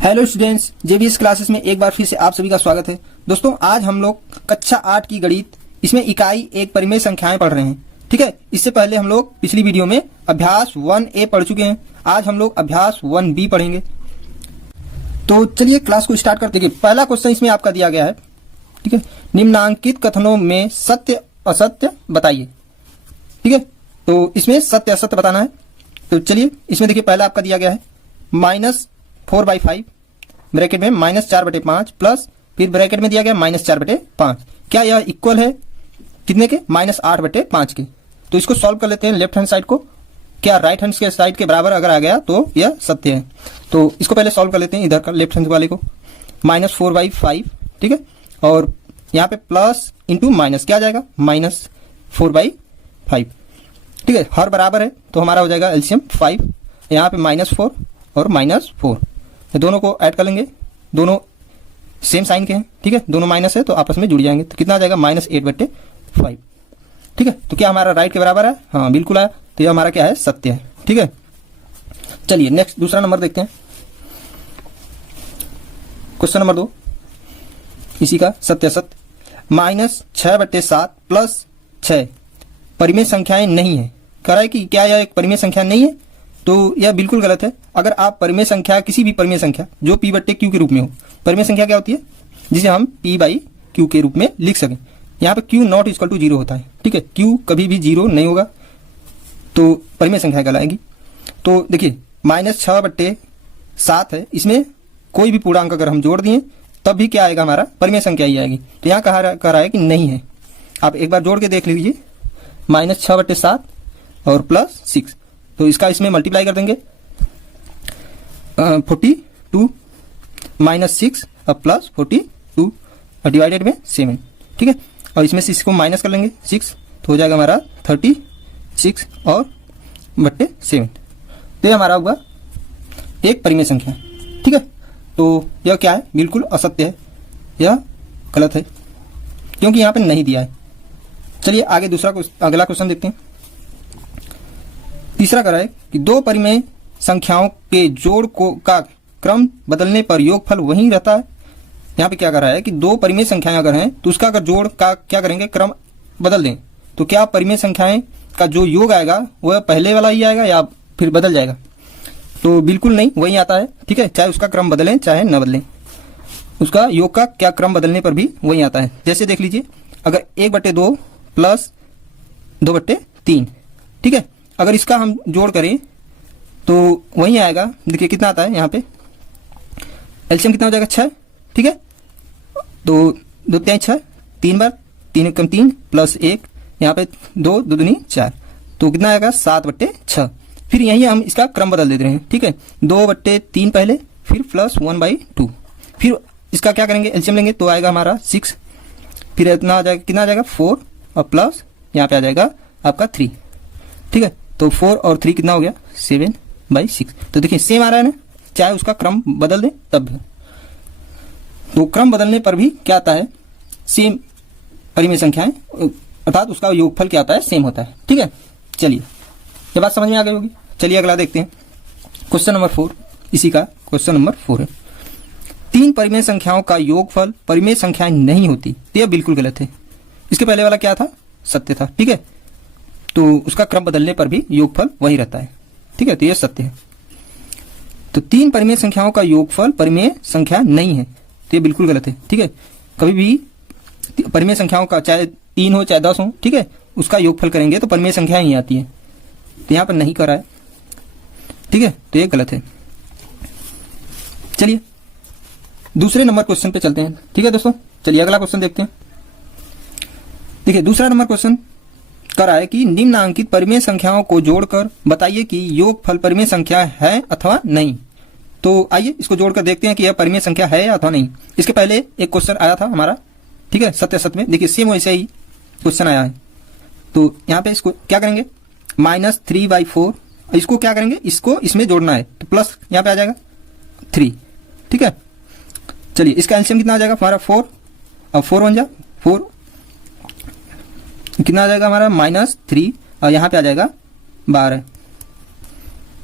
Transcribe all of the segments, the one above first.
Hello students, JBS classes में एक बार फिर से आप सभी का स्वागत है। दोस्तों, आज हम लोग कक्षा 8 की गणित इसमें इकाई एक परिमेय संख्याएं पढ़ रहे हैं। ठीक है, इससे पहले हम लोग पिछली वीडियो में अभ्यास 1A पढ़ चुके हैं। आज हम लोग अभ्यास 1B पढ़ेंगे। तो चलिए क्लास को स्टार्ट करते हैं। पहला क्वेश्चन इसमें आपका दिया गया है। ठीक है, निम्नांकित कथनों में सत्य असत्य बताइए। ठीक है, तो इसमें सत्य असत्य बताना है। तो चलिए इसमें देखिए, पहला आपका दिया गया है -4/5 ब्रैकेट में -4/5 प्लस फिर ब्रैकेट में दिया गया -4/5। क्या यह इक्वल है कितने के? -8/5 के। तो इसको सॉल्व कर लेते हैं लेफ्ट हैंड साइड को। क्या राइट हैंड के साइड के बराबर अगर आ गया तो यह सत्य है। तो इसको पहले सॉल्व कर लेते हैं, इधर का लेफ्ट हैंड वाले को। -4/5, ठीक है, और यहाँ पे प्लस इंटू माइनस क्या आ जाएगा? -4/5। ठीक है, हर बराबर है तो हमारा हो जाएगा एलसीएम 5। यहाँ पे -4 और -4, दोनों को ऐड कर लेंगे। दोनों सेम साइन के हैं, ठीक है, दोनों माइनस है तो आपस में जुड़ जाएंगे। तो कितना आ जाएगा? -8/5। ठीक है, तो क्या हमारा राइट के बराबर है? हाँ, बिल्कुल आया। तो ये हमारा क्या है? सत्य है। ठीक है, चलिए नेक्स्ट दूसरा नंबर देखते हैं। क्वेश्चन नंबर 2 इसी का सत्य असत्य। -6/7 प्लस 6 परिमेय संख्याएं नहीं है। कह रहा है कि क्या यह एक परिमेय संख्या नहीं है? तो यह बिल्कुल गलत है। अगर आप परिमेय संख्या, किसी भी परिमेय संख्या जो P/Q के रूप में हो, परिमेय संख्या क्या होती है? जिसे हम P/Q के रूप में लिख सकें। यहाँ पे Q नॉट इक्वल टू 0 होता है। ठीक है, Q कभी भी 0 नहीं होगा तो परिमेय संख्या कहलाएगी। तो देखिए -6/7 है, इसमें कोई भी पूर्णांक अगर हम जोड़ दिए तब भी क्या आएगा? हमारा परिमेय संख्या ही आएगी। तो यहाँ कह रहा है कि नहीं है। आप एक बार जोड़ के देख लीजिए, -6/7 और प्लस 6, तो इसका इसमें मल्टीप्लाई कर देंगे। 42 -6 और प्लस 42 और डिवाइडेड में 7। ठीक है, और इसमें से इसको माइनस कर लेंगे 6, तो हो जाएगा हमारा 36 और बट्टे 7। तो ये हमारा होगा एक परिमेय संख्या। ठीक है, तो यह क्या है? बिल्कुल असत्य है, यह गलत है क्योंकि यहाँ पे नहीं दिया है। चलिए आगे अगला क्वेश्चन देखते हैं। तीसरा कह रहा है कि दो परिमेय संख्याओं के जोड़ का क्रम बदलने पर योगफल वही रहता है। यहाँ पे क्या कर रहा है कि दो परिमेय संख्याएं अगर हैं तो उसका अगर जोड़ का क्या करेंगे? क्रम बदल दें। तो क्या परिमेय संख्याएं का जो योग आएगा वह पहले वाला ही आएगा या फिर बदल जाएगा? तो बिल्कुल नहीं, वही आता है। ठीक है, चाहे उसका क्रम बदलें चाहे न बदलें, उसका योग का क्या क्रम बदलने पर भी वही आता है। जैसे देख लीजिए, अगर 1/2 प्लस 2/3, ठीक है, अगर इसका हम जोड़ करें तो वही आएगा। देखिए कितना आता है यहाँ पे, एलसीएम कितना हो जाएगा? 6। ठीक है, तो 2 3 6, 3 बार 3 एकम 3 प्लस 1, यहाँ पे 2 2 दूनी 4, तो कितना आएगा? 7/6। फिर यही हम इसका क्रम बदल देते हैं। ठीक है, 2/3 पहले, फिर प्लस 1/2, फिर इसका क्या करेंगे? एलसीएम लेंगे तो आएगा हमारा 6। फिर इतना आ जाएगा, कितना आ जाएगा? 4 और प्लस यहाँ पे आ जाएगा आपका 3। ठीक है, तो 4 और 3 कितना हो गया? 7/6। तो देखिए सेम आ रहा है ना, चाहे उसका क्रम बदल दे तब भी। तो क्रम बदलने पर भी क्या आता है? सेम परिमेय संख्याएं, अर्थात उसका योगफल क्या आता है? सेम होता है। ठीक है, चलिए ये बात समझ में आ गई होगी। चलिए अगला देखते हैं। क्वेश्चन नंबर 4 इसी का क्वेश्चन नंबर 4 है। 3 परिमेय संख्याओं का योगफल परिमेय संख्याएं नहीं होती। तो यह बिल्कुल गलत है। इसके पहले वाला क्या था? सत्य था। ठीक है, तो उसका क्रम बदलने पर भी योगफल वही रहता है। ठीक है, तो यह सत्य है। तो 3 परिमेय संख्याओं का योगफल परिमेय संख्या नहीं है, तो यह बिल्कुल गलत है। ठीक है, कभी भी परिमेय संख्याओं का चाहे 3 हो चाहे 10 हो, ठीक है, उसका योगफल करेंगे तो परिमेय संख्या ही आती है। तो यहाँ पर नहीं करा है। ठीक है, तो यह गलत है। चलिए दूसरे नंबर क्वेश्चन पे चलते हैं। ठीक है दोस्तों, चलिए अगला क्वेश्चन देखते हैं। देखिए दूसरा नंबर क्वेश्चन कह रहा है कि निम्नांकित परिमेय संख्याओं को जोड़कर बताइए कि योगफल परिमेय संख्या है अथवा नहीं। तो आइए इसको जोड़कर देखते हैं कि यह परिमेय संख्या है या अथवा नहीं। इसके पहले एक क्वेश्चन आया था हमारा, ठीक है, सत्य असत्य में। देखिए सेम वैसे ही क्वेश्चन आया है। तो यहाँ पे इसको क्या करेंगे? -3/4, इसको क्या करेंगे? इसको इसमें जोड़ना है तो प्लस यहाँ पे आ जाएगा 3। ठीक है, चलिए इसका एलसीएम कितना आ जाएगा हमारा? 4 और 4 बन जा 4, कितना आ जाएगा हमारा? -3 और यहाँ पे आ जाएगा 12।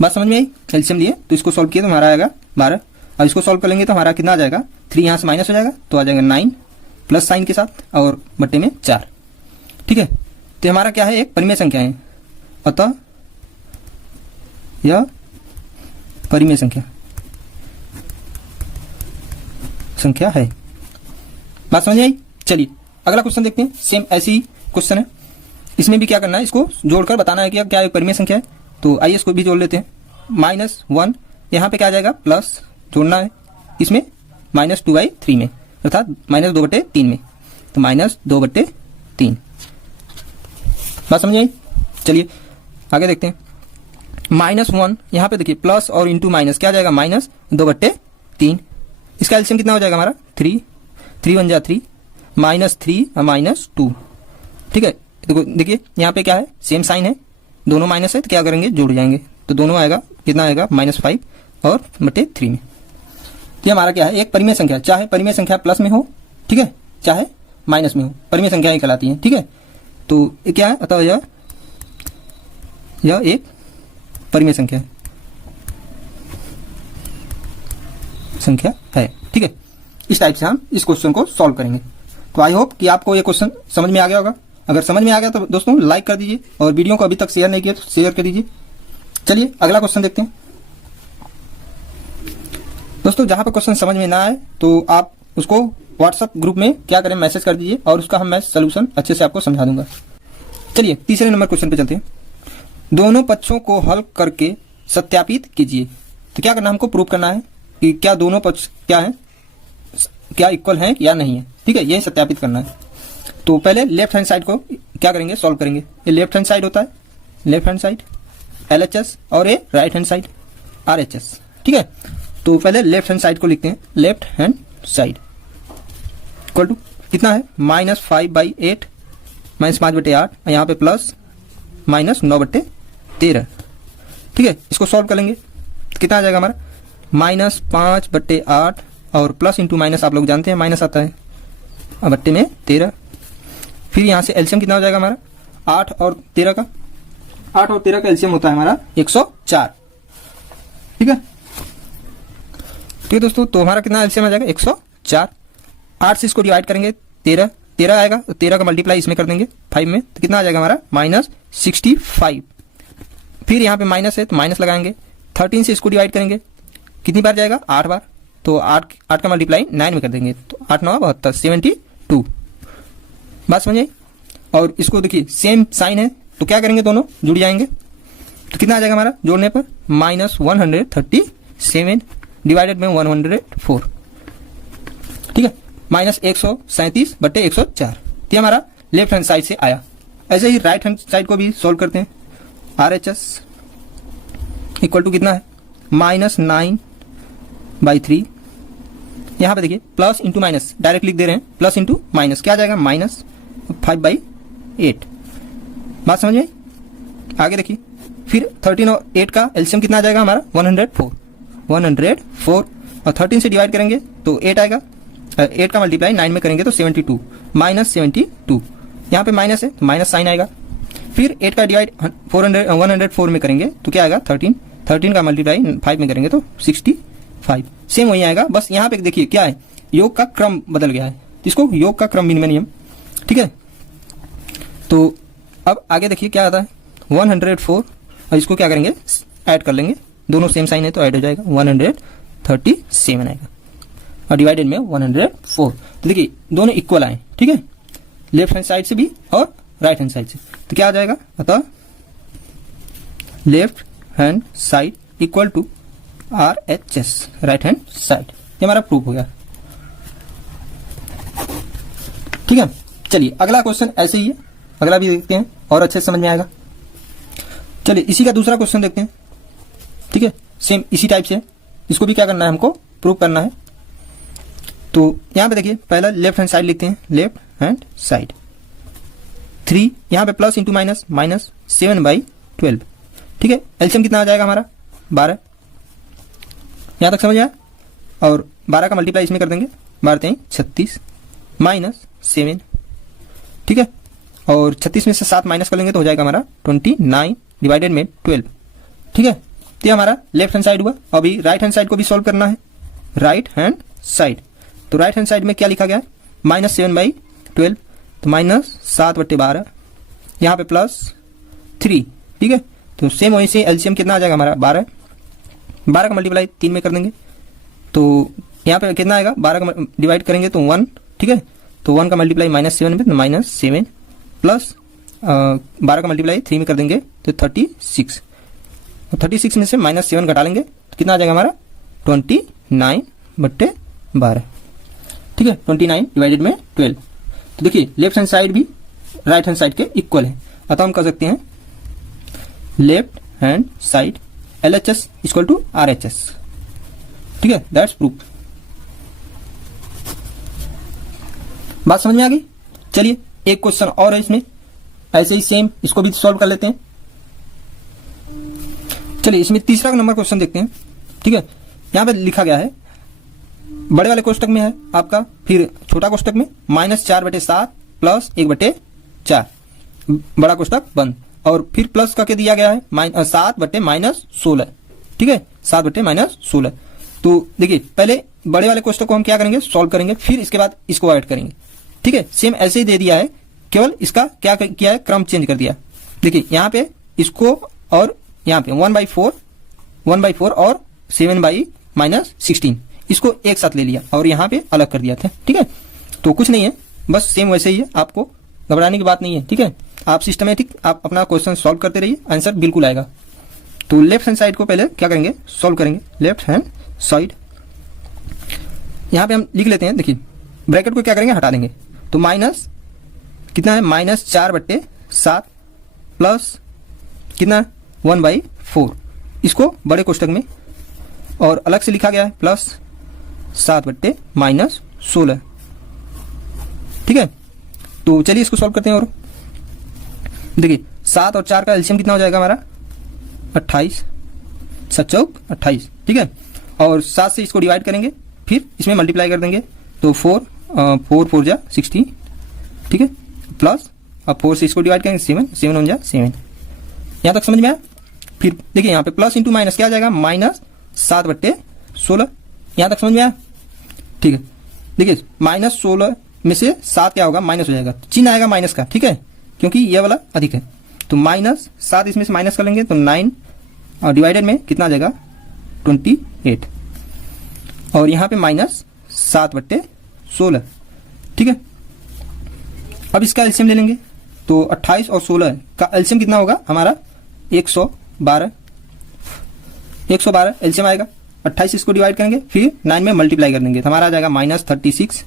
बात समझ में आई? एलसीएम लिए तो इसको सॉल्व किया तो हमारा आएगा 12 और इसको सॉल्व कर लेंगे तो हमारा कितना आ जाएगा, 3 यहाँ से माइनस हो जाएगा तो आ जाएगा 9 प्लस साइन के साथ और बट्टे में 4। ठीक है, तो हमारा क्या है, एक परिमेय संख्या है, अतः यह परिमेय संख्या है। बात समझ आई। चलिए अगला क्वेश्चन देखते हैं। सेम ऐसी क्वेश्चन है, इसमें भी क्या करना है, इसको जोड़कर बताना है कि क्या एक परिमेय संख्या है। तो आइए इसको भी जोड़ लेते हैं। -1 यहाँ पे क्या आ जाएगा, प्लस जोड़ना है इसमें -2/3 में, अर्थात -2/3 में, तो -2/3। बात समझ आई। चलिए आगे देखते हैं। -1 यहाँ पे देखिए प्लस और इंटू माइनस क्या आ जाएगा, -2/3। इसका एलसीएम कितना हो जाएगा हमारा, 3 1 जा 3 -3 और -2। ठीक है, देखो देखिए यहाँ पे क्या है, सेम साइन है, दोनों माइनस है तो क्या करेंगे, जुड़ जाएंगे, तो दोनों आएगा कितना आएगा, -5 और बटे 3 में। ये हमारा क्या है, एक परिमेय संख्या, चाहे परिमेय संख्या प्लस में हो, ठीक है, चाहे माइनस में हो, परिमेय संख्या ही कहलाती है। ठीक है, तो ये क्या है, अतः यह एक परिमेय संख्या है। ठीक है, इस टाइप से हम इस क्वेश्चन को सॉल्व करेंगे। तो आई होप कि आपको ये क्वेश्चन समझ में आ गया होगा। अगर समझ में आ गया तो दोस्तों लाइक कर दीजिए, और वीडियो को अभी तक शेयर नहीं किया तो शेयर कर दीजिए। चलिए अगला क्वेश्चन देखते हैं। दोस्तों जहां पर क्वेश्चन समझ में ना आए तो आप उसको व्हाट्सएप ग्रुप में क्या करें, मैसेज कर दीजिए, और उसका मैं सोल्यूशन अच्छे से आपको समझा दूंगा। चलिए तीसरे नंबर क्वेश्चन पे चलते हैं। दोनों पक्षों को हल करके सत्यापित कीजिए। तो क्या करना, हमको प्रूव करना है कि क्या दोनों पक्ष क्या है, क्या इक्वल हैं या नहीं है। ठीक है, यही सत्यापित करना है। तो पहले लेफ्ट हैंड साइड को क्या करेंगे, सॉल्व करेंगे। ये लेफ्ट हैंड साइड होता है, लेफ्ट हैंड साइड LHS, और ये राइट हैंड साइड RHS। ठीक है, तो पहले लेफ्ट हैंड साइड को लिखते हैं। Left hand side equal to कितना है, -5/8 -5/8, यहाँ पे प्लस -9/13। ठीक है, इसको सॉल्व कर लेंगे तो कितना आ जाएगा हमारा, -5/8 और प्लस इंटू माइनस आप लोग जानते हैं माइनस आता है, और बट्टे में 13। फिर यहाँ से एलसीएम कितना हो जाएगा हमारा, 8 और 13 का, 8 और 13 का एलसीएम होता है हमारा 104। ठीक है, ठीक है दोस्तों, तो हमारा कितना एलसीएम आ जाएगा, 104। 8 से इसको डिवाइड करेंगे, 13 आएगा, तो 13 का मल्टीप्लाई इसमें कर देंगे 5 में, तो कितना आ जाएगा हमारा, -65। फिर यहाँ पे माइनस है तो माइनस लगाएंगे। 13 से इसको डिवाइड करेंगे, कितनी बार जाएगा, 8 बार, तो 8 का मल्टीप्लाई 9 में कर देंगे, तो 8 9 72, 72। बात समझ आई। और इसको देखिए सेम साइन है तो क्या करेंगे, दोनों जुड़ जाएंगे, तो कितना आ जाएगा हमारा जोड़ने पर, -137 डिवाइडेड में 104। ठीक है, -137/104। ये हमारा लेफ्ट हैंड साइड से आया। ऐसे ही राइट हैंड साइड को भी सॉल्व करते हैं। RHS इक्वल टू कितना है, -9/3। यहाँ पे देखिए प्लस इंटू माइनस डायरेक्ट लिख दे रहे हैं, प्लस इंटू माइनस क्या आ जाएगा, -5/8। बात समझ में। आगे देखिए, फिर 13 और 8 का एलसीएम कितना आ जाएगा हमारा, 104। और 13 से डिवाइड करेंगे तो 8 आएगा, 8 का मल्टीप्लाई 9 में करेंगे तो 72, -72। यहाँ पे माइनस है तो माइनस साइन आएगा। फिर 8 का डिवाइड 104 में करेंगे तो क्या आएगा, 13 का मल्टीप्लाई 5 में करेंगे तो 65। सेम वही आएगा, बस यहाँ पे देखिए क्या है, योग का क्रम बदल गया है, इसको योग का क्रम विनिमय नियम। ठीक है, तो अब आगे देखिए क्या आता है, 104, और इसको क्या करेंगे, ऐड कर लेंगे, दोनों सेम साइन है तो ऐड हो जाएगा, 137 आएगा, और डिवाइडेड में 104। तो देखिए दोनों इक्वल आए। ठीक है, लेफ्ट हैंड साइड से भी और राइट हैंड साइड से, तो क्या आ जाएगा, अतः left hand side equal to RHS, right hand side. ये हमारा प्रूफ हो गया। ठीक है, चलिए अगला क्वेश्चन ऐसे ही है, अगला भी देखते हैं और अच्छे से समझ में आएगा। चलिए इसी का दूसरा क्वेश्चन देखते हैं। ठीक है, सेम इसी टाइप से, इसको भी क्या करना है, हमको प्रूव करना है। तो यहां पे देखिए पहला लेफ्ट हैंड साइड लिखते हैं, लेफ्ट हैंड साइड 3, यहां पे प्लस इंटू माइनस, -7/12। ठीक है, एलसीएम कितना आ जाएगा हमारा, 12। यहां तक समझ आया, और 12 का मल्टीप्लाई इसमें कर देंगे, 12 36 -7। ठीक है, और 36 में से 7 माइनस कर लेंगे तो हो जाएगा हमारा 29 डिवाइडेड में 12। ठीक है, तो ये हमारा लेफ्ट हैंड साइड हुआ। अभी राइट हैंड साइड को भी सॉल्व करना है। Right hand side. तो राइट हैंड साइड में क्या लिखा गया है, -7/12, तो -7/12, यहाँ पे +3, ठीक है। तो सेम वहीं से एलसीएम कितना आ जाएगा हमारा 12, 12 का मल्टीप्लाई 3 में कर देंगे तो यहाँ पे कितना आएगा, 12 का डिवाइड करेंगे तो 1, ठीक है। तो 1 का मल्टीप्लाई -7 में, तो -7 प्लस 12 का मल्टीप्लाई 3 में कर देंगे तो 36, तो 36 में से -7 घटा लेंगे तो कितना आ जाएगा हमारा 29/12, ठीक है। 29 डिवाइडेड में 12। तो देखिए लेफ्ट हैंड साइड भी राइट हैंड साइड के इक्वल है, अतः हम कह सकते हैं left hand side LHS equal to RHS, ठीक है। That's proof. बात समझ में आ गई। चलिए एक क्वेश्चन और है इसमें, ऐसे ही सेम इसको भी सॉल्व कर लेते हैं। चलिए इसमें तीसरा नंबर क्वेश्चन देखते हैं, ठीक है। यहां पे लिखा गया है, बड़े वाले कोष्टक में है आपका, फिर छोटा कोष्टक में -4/7 प्लस 1/4, बड़ा कोष्टक बंद, और फिर प्लस करके दिया गया है 7/-16, ठीक है, 7/-16। तो देखिए पहले बड़े वाले कोष्टक को हम क्या करेंगे, सॉल्व करेंगे, फिर इसके बाद इसको ऐड करेंगे, ठीक है। सेम ऐसे ही दे दिया है, केवल इसका क्या किया है, क्रम चेंज कर दिया। देखिए यहाँ पे इसको और यहाँ पे 1/4 और 7/-16 इसको एक साथ ले लिया और यहाँ पे अलग कर दिया था, ठीक है। तो कुछ नहीं है, बस सेम वैसे ही है, आपको घबराने की बात नहीं है, ठीक है। आप सिस्टमेटिक आप अपना क्वेश्चन सॉल्व करते रहिए, आंसर बिल्कुल आएगा। तो लेफ्ट हैंड साइड को पहले क्या करेंगे, सॉल्व करेंगे। लेफ्ट हैंड साइड यहाँ पे हम लिख लेते हैं, देखिए ब्रैकेट को क्या करेंगे, हटा देंगे। तो माइनस कितना है, -4/7 प्लस कितना 1/4, इसको बड़े कोष्टक में और अलग से लिखा गया है प्लस 7/-16, ठीक है। तो चलिए इसको सॉल्व करते हैं। और देखिए 7 और 4 का एलसीएम कितना हो जाएगा हमारा 28, 7 चौक 28, ठीक है। और 7 से इसको डिवाइड करेंगे, फिर इसमें मल्टीप्लाई कर देंगे तो 4 4 जा 60, ठीक है, प्लस अब 4 से इसको डिवाइड करेंगे 7 7 1 जा 7। यहाँ तक समझ में आया। फिर देखिए यहाँ पे प्लस इंटू माइनस क्या आ जाएगा, -7/16। यहाँ तक समझ में आया, ठीक है। देखिए -16 में से 7 क्या होगा, माइनस हो जाएगा, चिन्ह आएगा माइनस का, ठीक है, क्योंकि ये वाला अधिक है। तो -7 इसमें से माइनस कर लेंगे तो 9 और डिवाइडेड में कितना आ जाएगा 28, और यहाँ पे -7/16, ठीक है। अब इसका एलसीएम ले लेंगे तो 28 और 16 का एलसीएम कितना होगा हमारा 112 एलसीएम आएगा। 28 इसको डिवाइड करेंगे, फिर 9 में मल्टीप्लाई कर देंगे तो हमारा आ जाएगा -36,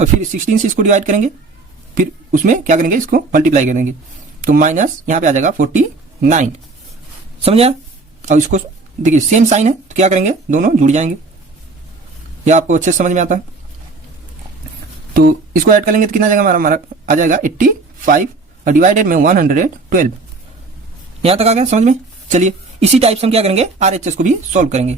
और फिर 16 से इसको डिवाइड करेंगे, फिर उसमें क्या करेंगे, इसको मल्टीप्लाई करेंगे तो माइनस यहाँ पे आ जाएगा 49, समझा। और इसको देखिए सेम साइन है तो क्या करेंगे, दोनों जुड़ जाएंगे। यह आपको अच्छे से समझ में आता है। तो इसको ऐड कर लेंगे तो कितना जाएगा हमारा आ जाएगा 85 और डिवाइडेड में 112। यहां तक आ गया समझ में। चलिए इसी टाइप से हम क्या करेंगे, RHS को भी सॉल्व करेंगे,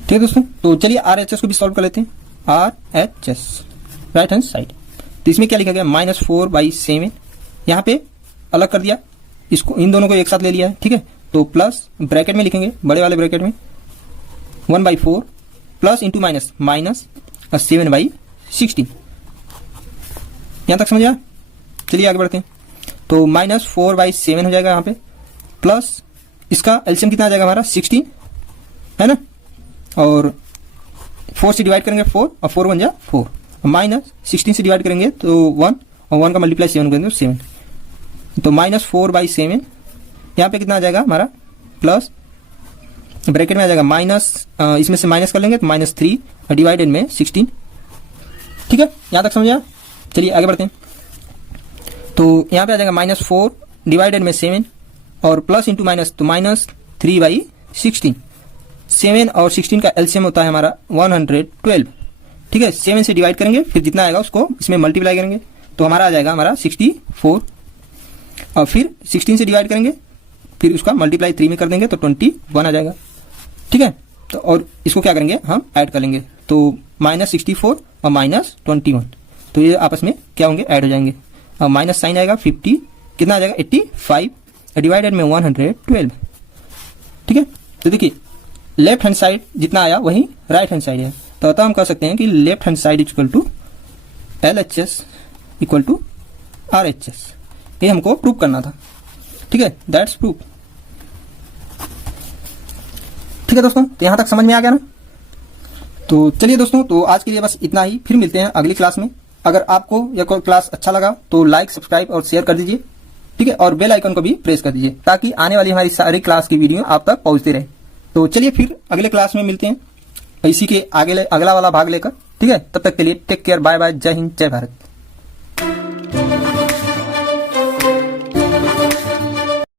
ठीक है दोस्तों। तो चलिए RHS को भी सॉल्व कर लेते हैं। RHS राइट हैंड साइड, तो इसमें क्या लिखा गया, -4/7, यहाँ पे अलग कर दिया, इसको इन दोनों को एक साथ ले लिया है, ठीक है। तो प्लस ब्रैकेट में लिखेंगे, बड़े वाले ब्रैकेट में 1/4 प्लस इंटू माइनस और 7/16। यहां तक समझ आया। चलिए आगे बढ़ते हैं। तो -4/7 हो जाएगा यहाँ पे, प्लस इसका एलसीएम कितना आ जाएगा हमारा 16, है ना, और 4 से डिवाइड करेंगे 4 और 4 1 जा 4, -16 से डिवाइड करेंगे तो 1 और 1 का मल्टीप्लाई 7 करेंगे तो 7, तो -4/7 यहाँ पे कितना आ जाएगा हमारा, प्लस ब्रैकेट में आ जाएगा माइनस, इसमें से माइनस कर लेंगे तो -3 और डिवाइडेड में 16, ठीक है। यहां तक समझा। चलिए आगे बढ़ते हैं। तो यहाँ पे आ जाएगा -4 डिवाइडेड में 7 और प्लस इंटू माइनस तो -3/16। 7 और 16 का एलसीएम होता है हमारा 112, ठीक है। 7 से डिवाइड करेंगे, फिर जितना आएगा उसको इसमें मल्टीप्लाई करेंगे तो हमारा आ जाएगा हमारा 64, और फिर 16 से डिवाइड करेंगे, फिर उसका मल्टीप्लाई 3 में कर देंगे तो 21 आ जाएगा, ठीक है। तो और इसको क्या करेंगे, हम ऐड कर लेंगे तो -64 और -21, तो ये आपस में क्या होंगे, ऐड हो जाएंगे, और माइनस साइन आएगा 50, कितना आ जाएगा 85 डिवाइडेड में 112, ठीक है। तो देखिए लेफ्ट हैंड साइड जितना आया वही राइट हैंड साइड है। तो अतः हम कह सकते हैं कि left hand side equal to LHS equal to RHS। ये हमको प्रूव करना था। ठीक है, दैट्स प्रूफ। ठीक है दोस्तों, तो यहां तक समझ में आ गया ना। तो चलिए दोस्तों, तो आज के लिए बस इतना ही। फिर मिलते हैं अगली क्लास में। अगर आपको यह क्लास अच्छा लगा तो लाइक, सब्सक्राइब और शेयर कर दीजिए। ठीक है, और बेल आइकन को भी प्रेस कर दीजिए ताकि आने वाली हमारी सारी क्लास की वीडियो आप तक पहुंचती रहे। तो चलिए फिर अगले क्लास में मिलते हैं इसी के अगला वाला भाग लेकर। ठीक है, तब तक के लिए टेक केयर, बाय बाय, जय हिंद, जय भारत।